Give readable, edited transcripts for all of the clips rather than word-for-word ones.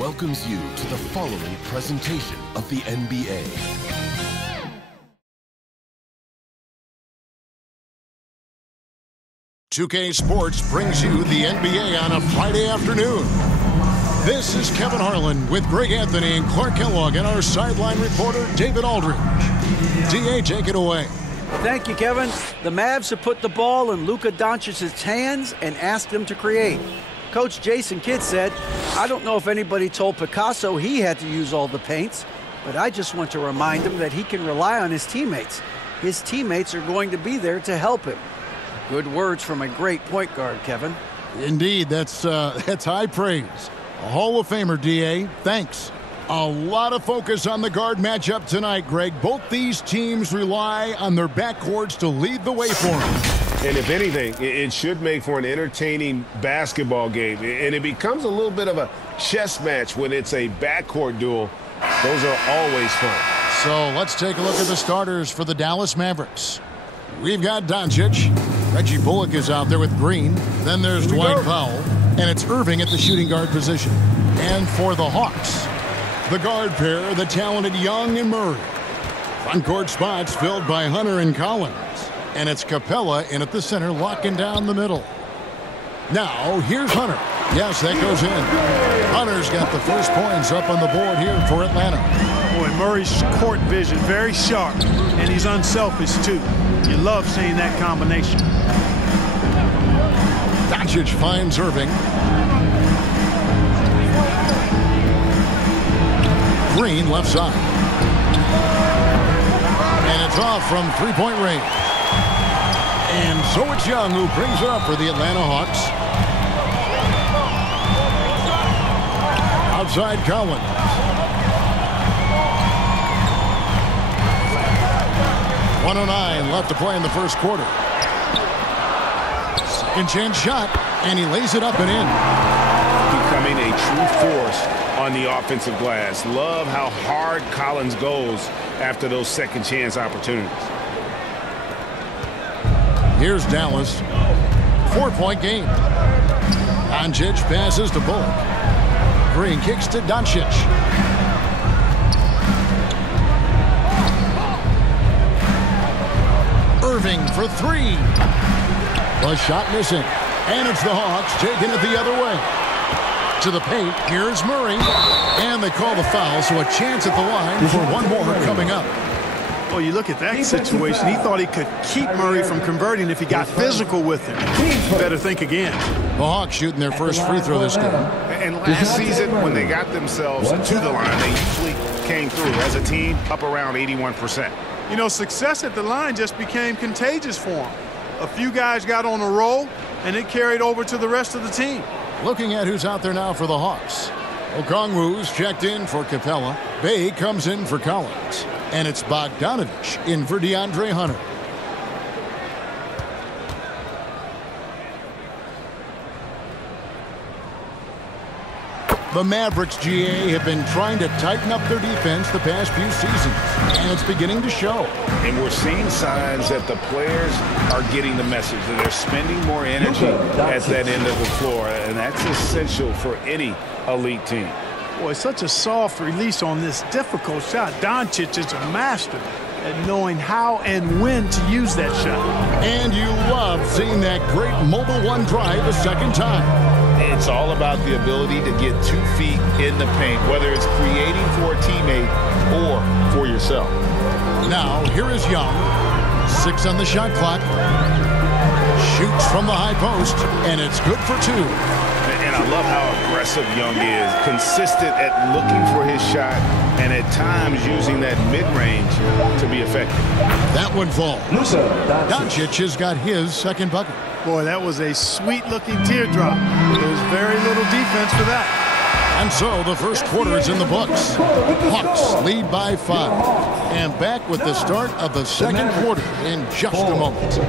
welcomes you to the following presentation of the NBA. .2K Sports brings you the NBA on a Friday afternoon. This is Kevin Harlan with Greg Anthony and Clark Kellogg and our sideline reporter, David Aldridge. DA, take it away. Thank you, Kevin. The Mavs have put the ball in Luka Doncic's hands and asked him to create. Coach Jason Kidd said, "I don't know if anybody told Picasso he had to use all the paints, but I just want to remind him that he can rely on his teammates. His teammates are going to be there to help him." Good words from a great point guard, Kevin. Indeed, that's high praise. A Hall of Famer, DA. Thanks. A lot of focus on the guard matchup tonight, Greg. Both these teams rely on their backcourts to lead the way for them. And if anything, it should make for an entertaining basketball game. And it becomes a little bit of a chess match when it's a backcourt duel. Those are always fun. So let's take a look at the starters for the Dallas Mavericks. We've got Doncic. Reggie Bullock is out there with Green. Then there's Dwight Powell. And it's Irving at the shooting guard position. And for the Hawks, the guard pair, the talented Young and Murray. Front court spots filled by Hunter and Collins. And it's Capella in at the center, locking down the middle. Now, here's Hunter. Yes, that goes in. Hunter's got the first points up on the board here for Atlanta. Boy, Murray's court vision, very sharp. And he's unselfish, too. You love seeing that combination. Doncic finds Irving. Green left side. And it's off from three-point range. And so it's Young who brings it up for the Atlanta Hawks. Outside Collins. .109 left to play in the first quarter. Second chance shot, and he lays it up and in. Becoming a true force on the offensive glass. Love how hard Collins goes after those second chance opportunities. Here's Dallas. 4-point game. Doncic passes to Bullock. Green kicks to Doncic. Irving for three. The shot missing. And it's the Hawks taking it the other way. To the paint, here's Murray. And they call the foul, so a chance at the line for one more coming up. Well, you look at that situation. He thought he could keep Murray from converting if he got physical with him. Better think again. The Hawks shooting their first free throw this game. And last season, when they got themselves to the line, they usually came through as a team up around 81%. You know, success at the line just became contagious for him. A few guys got on a roll, and it carried over to the rest of the team. Looking at who's out there now for the Hawks. Okongwu's checked in for Capella. Bay comes in for Collins. And it's Bogdanovich in for DeAndre Hunter. The Mavericks, GA, have been trying to tighten up their defense the past few seasons, and it's beginning to show. And we're seeing signs that the players are getting the message, that they're spending more energy at that end of the floor, and that's essential for any elite team. Boy, such a soft release on this difficult shot. Doncic is a master at knowing how and when to use that shot. And you love seeing that great mobile one drive a second time. It's all about the ability to get 2 feet in the paint, whether it's creating for a teammate or for yourself. Now, here is Young. 6 on the shot clock. Shoots from the high post, and it's good for 2. And I love how aggressive Young is, consistent at looking for his shot, and at times using that mid-range to be effective. That one falls. Doncic has got his second bucket. Boy, that was a sweet-looking teardrop. There's very little defense for that. And so the first quarter is in the books. Hawks lead by 5. And back with the start of the second quarter in just a moment.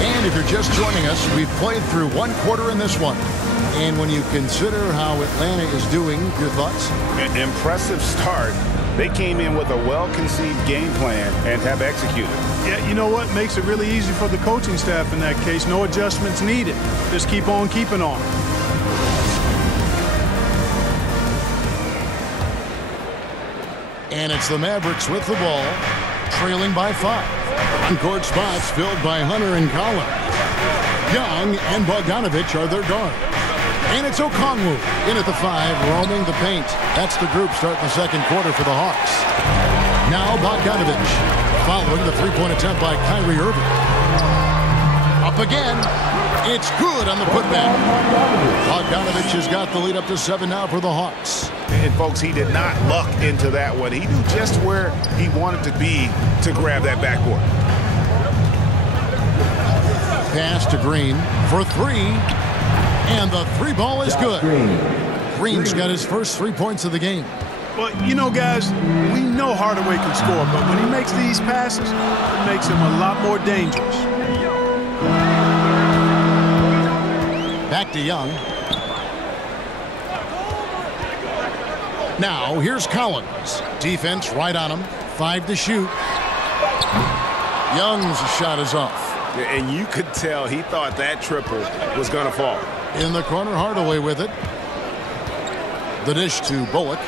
And if you're just joining us, we've played through one quarter in this one. And when you consider how Atlanta is doing, your thoughts? An impressive start, They came in with a well-conceived game plan and have executed. Yeah, you know what? Makes it really easy for the coaching staff in that case. No adjustments needed. Just keep on keeping on. And it's the Mavericks with the ball, trailing by 5. Court spots filled by Hunter and Collins. Young and Bogdanovich are their guards. And it's Okongwu in at the 5, roaming the paint. That's the group starting the second quarter for the Hawks. Now Bogdanovich, following the three-point attempt by Kyrie Irving. Up again. It's good on the putback. Bogdanovich has got the lead up to 7 now for the Hawks. And, folks, he did not luck into that one. He knew just where he wanted to be to grab that backboard. Pass to Green for 3. And the 3 ball is good. Green's got his first 3 points of the game. Well, you know, guys, we know Hardaway can score, but when he makes these passes, it makes him a lot more dangerous. Back to Young. Now, here's Collins. Defense right on him. 5 to shoot. Young's shot is off. And you could tell he thought that triple was going to fall. In the corner, Hardaway with it. The dish to Bullock.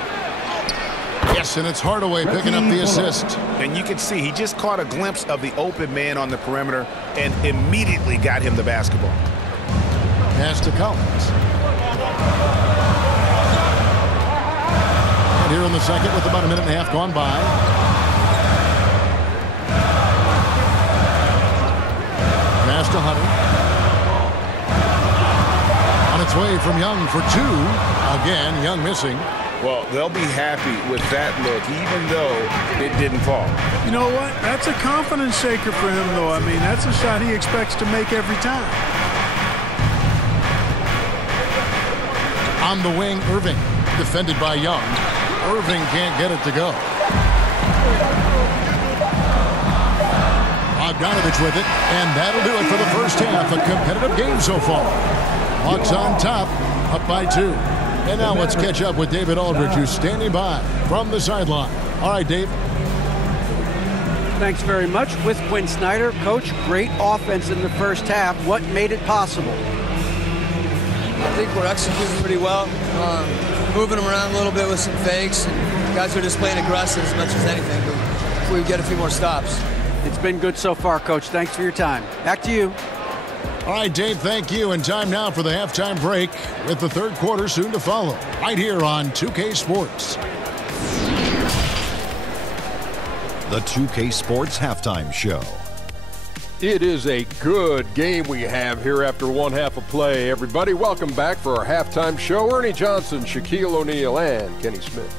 Yes, and it's Hardaway picking up the assist. And you can see he just caught a glimpse of the open man on the perimeter and immediately got him the basketball. Pass to Collins. And here in the second with about a minute and a half gone by. Pass to Hunter. On its way from Young for 2. Again, Young missing. Well, they'll be happy with that look, even though it didn't fall. You know what? That's a confidence shaker for him, though. I mean, that's a shot he expects to make every time. On the wing, Irving, defended by Young. Irving can't get it to go. Bogdanovich with it, and that'll do it for the first half. A competitive game so far. Hawks on top, up by 2. And now let's catch up with David Aldridge, who's standing by from the sideline. All right, Dave. Thanks very much. With Quinn Snyder, Coach, great offense in the first half. What made it possible? I think we're executing pretty well. Moving them around a little bit with some fakes. And guys are just playing aggressive as much as anything. But we get a few more stops. It's been good so far, Coach. Thanks for your time. Back to you. All right, Dave, thank you. And time now for the halftime break with the third quarter soon to follow. Right here on 2K Sports. The 2K Sports Halftime Show. It is a good game we have here after one half of play. Everybody, welcome back for our halftime show. Ernie Johnson, Shaquille O'Neal, and Kenny Smith.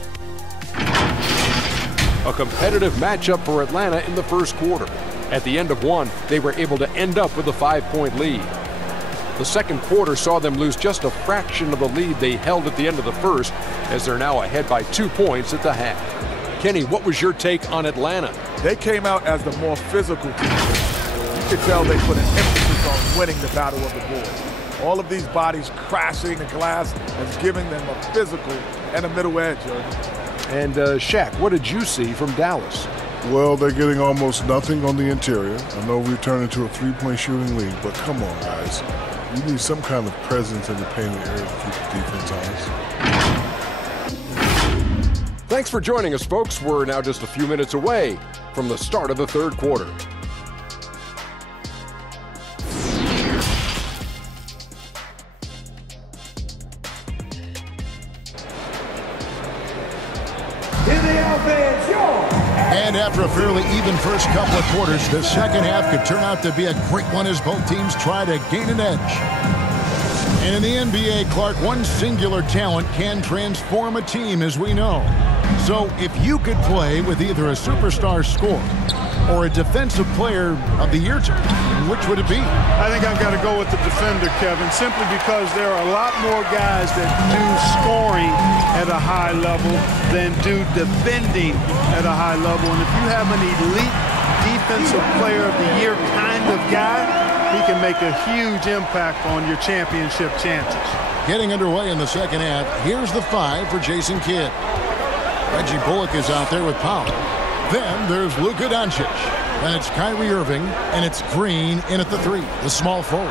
A competitive matchup for Atlanta in the first quarter. At the end of one, they were able to end up with a 5-point lead. The second quarter saw them lose just a fraction of the lead they held at the end of the first, as they're now ahead by 2 points at the half. Kenny, what was your take on Atlanta? They came out as the more physical team. You could tell they put an emphasis on winning the battle of the boards. All of these bodies crashing the glass has given them a physical and a middle edge. And Shaq, what did you see from Dallas? Well, they're getting almost nothing on the interior. I know we've turned into a 3-point shooting lead, but come on, guys. You need some kind of presence in the painted area to keep the defense honest. Thanks for joining us, folks. We're now just a few minutes away from the start of the third quarter. And after a fairly even first couple of quarters, the second half could turn out to be a great one as both teams try to gain an edge. And in the NBA, Clark, one singular talent can transform a team, as we know. So if you could play with either a superstar scorer or a defensive player of the year team, which would it be? I think I've got to go with the defender, Kevin, simply because there are a lot more guys that do scoring at a high level than do defending at a high level. And if you have an elite defensive player of the year kind of guy, he can make a huge impact on your championship chances. Getting underway in the second half, here's the 5 for Jason Kidd. Reggie Bullock is out there with Powell. Then there's Luka Doncic. Then it's Kyrie Irving, and it's Green in at the 3, the small forward.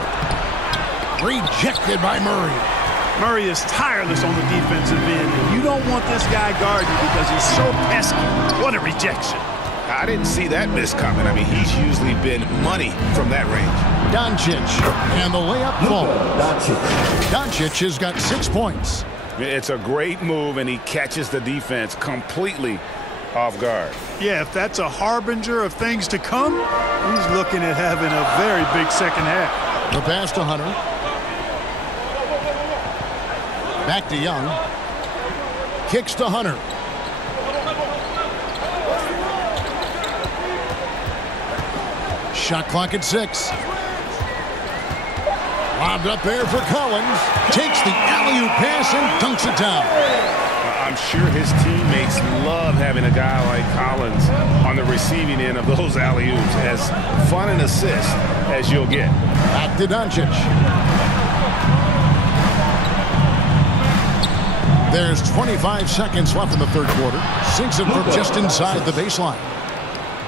Rejected by Murray. Murray is tireless on the defensive end, and you don't want this guy guarding because he's so pesky. What a rejection. I didn't see that miss coming. I mean, he's usually been money from that range. Doncic, and the layup falls. Doncic has got 6 points. It's a great move, and he catches the defense completely off guard. Yeah, if that's a harbinger of things to come, he's looking at having a very big second half. The pass to Hunter. Back to Young. Kicks to Hunter. Shot clock at 6. Lobbed up there for Collins. Takes the alley-oop pass and dunks it down. I'm sure his teammates love having a guy like Collins on the receiving end of those alley-oops. As fun an assist as you'll get. Back to Doncic. There's 25 seconds left in the third quarter. Sinks it from just inside the baseline.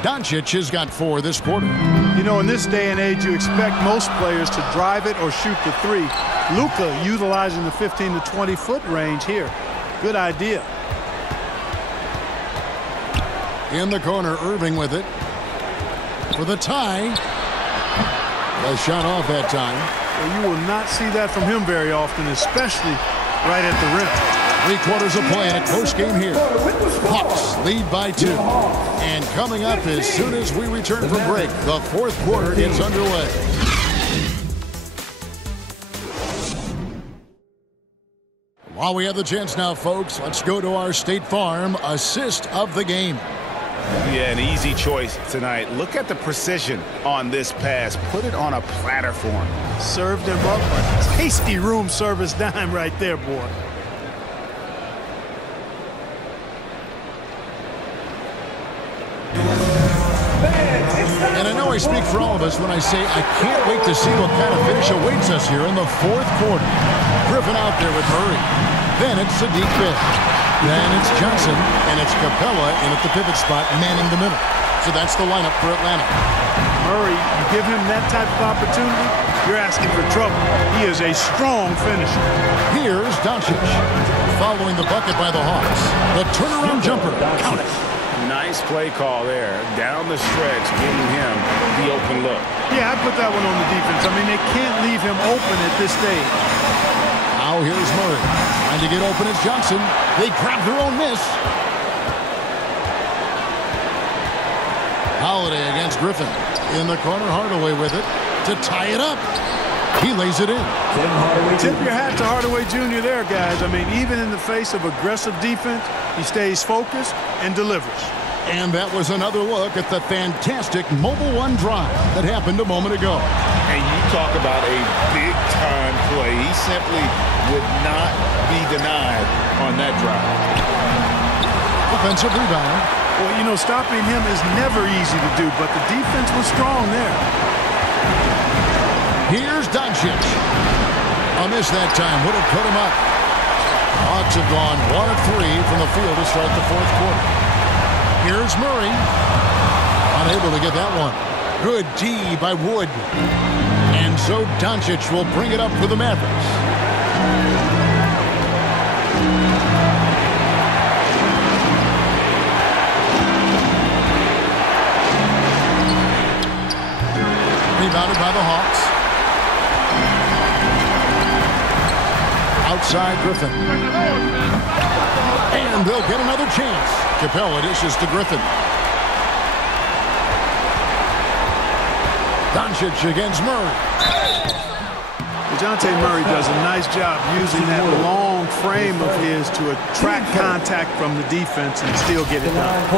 Doncic has got 4 this quarter. You know, in this day and age, you expect most players to drive it or shoot the 3. Luka utilizing the 15 to 20-foot range here. Good idea. In the corner, Irving with it. For the tie. A shot off that time. Well, you will not see that from him very often, especially right at the rim. 3 quarters of play in a close game here. Hawks lead by 2. And coming up as soon as we return from break, the fourth quarter gets underway. While we have the chance now, folks, let's go to our State Farm assist of the game. Yeah, an easy choice tonight. Look at the precision on this pass. Put it on a platter for him. Served him up a tasty room service dime right there, boy. And I know I speak for all of us when I say I can't wait to see what kind of finish awaits us here in the fourth quarter. Griffin out there with Murray. Then it's Sadiq Bey. Then it's Johnson, and it's Capella in at the pivot spot, manning the middle. So that's the lineup for Atlanta. Murray, you give him that type of opportunity, you're asking for trouble. He is a strong finisher. Here's Doncic. Following the bucket by the Hawks. The turnaround jumper. Count it. Nice play call there. Down the stretch, giving him the open look. Yeah, I put that one on the defense. I mean, they can't leave him open at this stage. Now here's Murray. Trying to get open as Johnson. They grab their own miss. Holiday against Griffin. In the corner, Hardaway with it to tie it up. He lays it in. Tip your hat to Hardaway Jr. there, guys. I mean, even in the face of aggressive defense, he stays focused and delivers. And that was another look at the fantastic Mobile One drive that happened a moment ago. And you talk about a big-time play. He simply would not be denied on that drive. Offensive rebound. Well, you know, stopping him is never easy to do, but the defense was strong there. Here's Doncic. A miss that time would have put him up. Hawks have gone 1 of 3 from the field to start the fourth quarter. Here's Murray. Unable to get that one. Good D by Wood. And so Doncic will bring it up for the Mavericks. Rebounded by the Hawks. Outside Griffin. And they'll get another chance. Capella dishes to Griffin. Doncic against Murray. DeJounte Murray does a nice job using that long frame of his to attract contact from the defense and still get it done.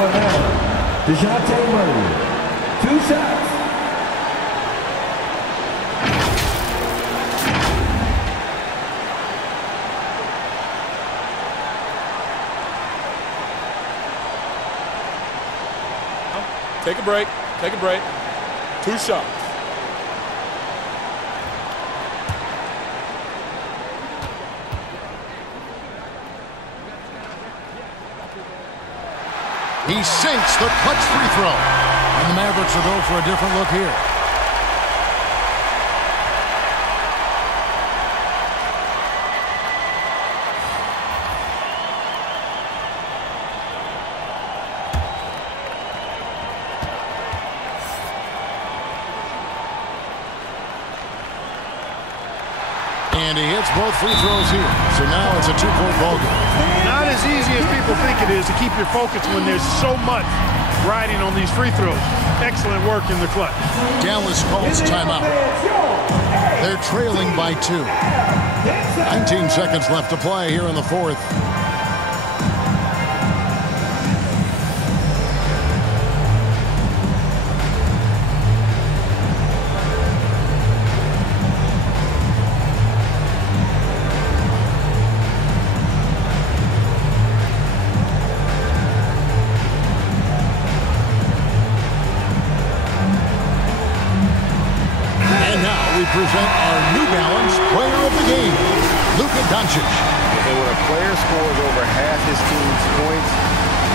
DeJounte Murray, 2 shots. Take a break. Take a break. 2 shots. He sinks the clutch free throw. And the Mavericks will go for a different look here. And he hits both free throws here. So now it's a two-point ball game. Not as easy as people think it is to keep your focus when there's so much riding on these free throws. Excellent work in the clutch. Dallas calls timeout. They're trailing by 2. 19 seconds left to play here in the fourth. Present our New Balance Player of the Game, Luka Doncic. And when a player scores over half his team's points,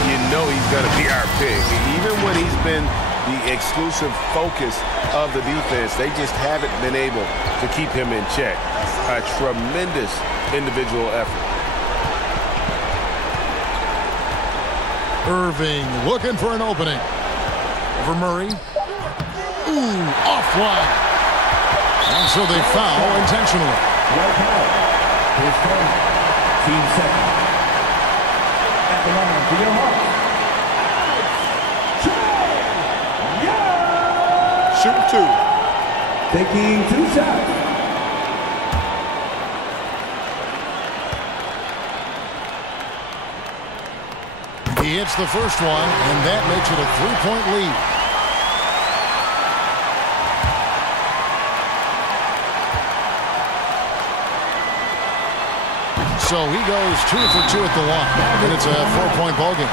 you know he's going to be our pick. Even when he's been the exclusive focus of the defense, they just haven't been able to keep him in check. A tremendous individual effort. Irving looking for an opening. Over Murray. Ooh, offline. And so they foul intentionally. Red foul. His first. Team second. At the line for your Shoot 2. Taking 2 shots. He hits the first one, and that makes it a 3-point lead. So he goes 2 for 2 at the line, and it's a 4-point ball game.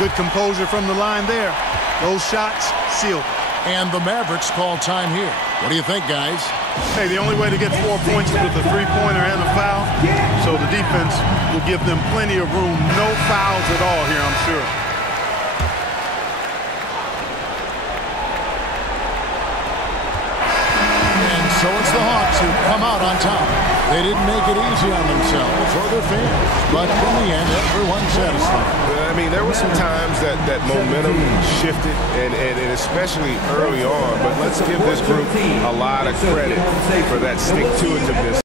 Good composure from the line there. Those shots sealed. And the Mavericks call time here. What do you think, guys? Hey, the only way to get 4 points is with a three-pointer and a foul. So the defense will give them plenty of room. No fouls at all here, I'm sure. And so it's the Hawks who come out on top. They didn't make it easy on themselves or their fans, but in the end, everyone's satisfied. I mean, there were some times that momentum shifted, and especially early on, but let's give this group a lot of credit for that stick-to-itiveness.